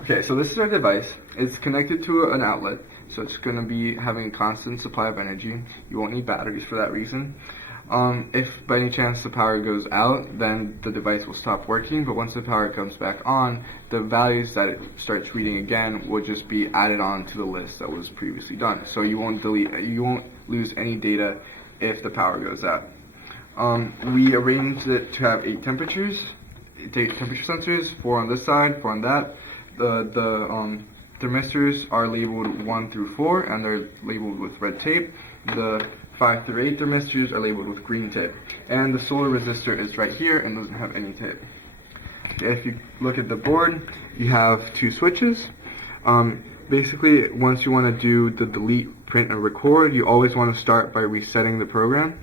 Okay, so this is our device. It's connected to an outlet, so it's going to be having a constant supply of energy. You won't need batteries for that reason. If by any chance the power goes out, then the device will stop working, but once the power comes back on, the values that it starts reading again will just be added on to the list that was previously done. So you won't lose any data if the power goes out. We arranged it to have 8 temperatures, 8 temperature sensors, 4 on this side, 4 on that. The thermistors are labeled 1 through 4, and they're labeled with red tape. The 5 through 8 thermistors are labeled with green tape. And the solar resistor is right here and doesn't have any tape. If you look at the board, you have 2 switches. Basically, once you want to do the delete, print, and record, you always want to start by resetting the program.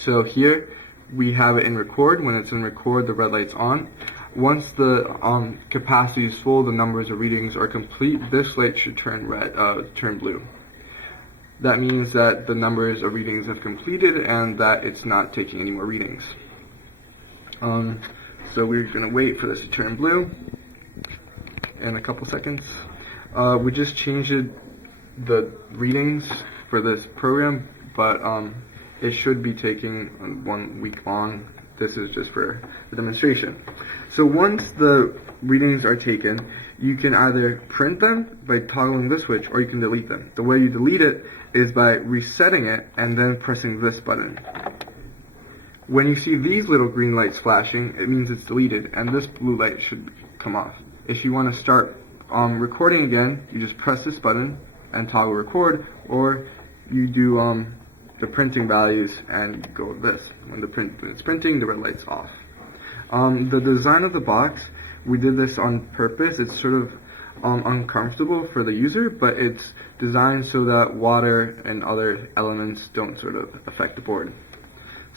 So here, we have it in record. When it's in record, the red light's on. Once the capacity is full, the numbers or readings are complete, this light should turn blue. That means that the numbers or readings have completed and that it's not taking any more readings. So we're going to wait for this to turn blue in a couple seconds. We just changed the readings for this program, but it should be taking 1 week long. This is just for the demonstration. So once the readings are taken, you can either print them by toggling this switch, or you can delete them. The way you delete it is by resetting it and then pressing this button. When you see these little green lights flashing, it means it's deleted, and this blue light should come off. If you want to start recording again, you just press this button and toggle record, or you do the printing values and go with this. When it's printing, the red light's off. The design of the box, we did this on purpose. It's sort of uncomfortable for the user, but it's designed so that water and other elements don't sort of affect the board.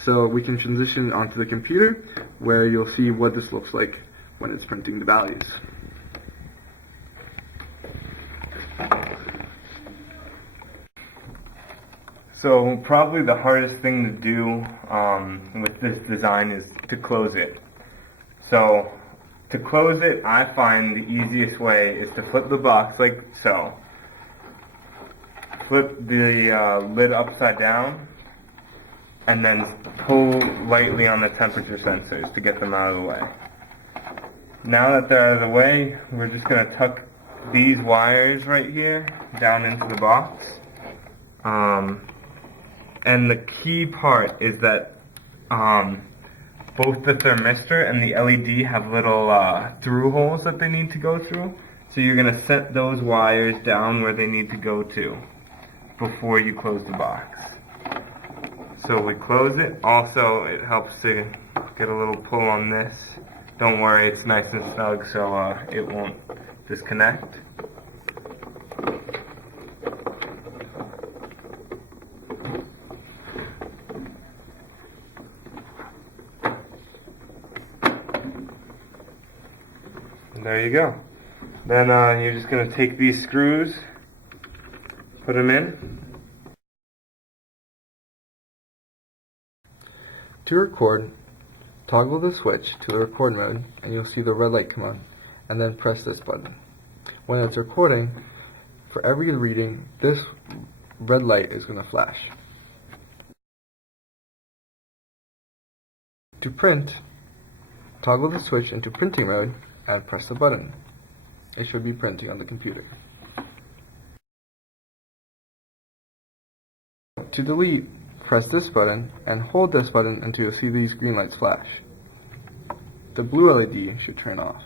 So we can transition onto the computer, where you'll see what this looks like when it's printing the values. So probably the hardest thing to do with this design is to close it. So to close it, I find the easiest way is to flip the box like so. Flip the lid upside down, and then pull lightly on the temperature sensors to get them out of the way. Now that they're out of the way, we're just going to tuck these wires right here down into the box. And the key part is that both the thermistor and the LED have little through holes that they need to go through. So you're going to set those wires down where they need to go to before you close the box. So we close it. Also, it helps to get a little pull on this. Don't worry, it's nice and snug, so it won't disconnect. And there you go. Then you're just going to take these screws, put them in. To record, toggle the switch to the record mode, and you'll see the red light come on, and then press this button. When it's recording, for every reading, this red light is going to flash. To print, toggle the switch into printing mode and press the button. It should be printing on the computer. To delete, press this button and hold this button until you see these green lights flash. The blue LED should turn off.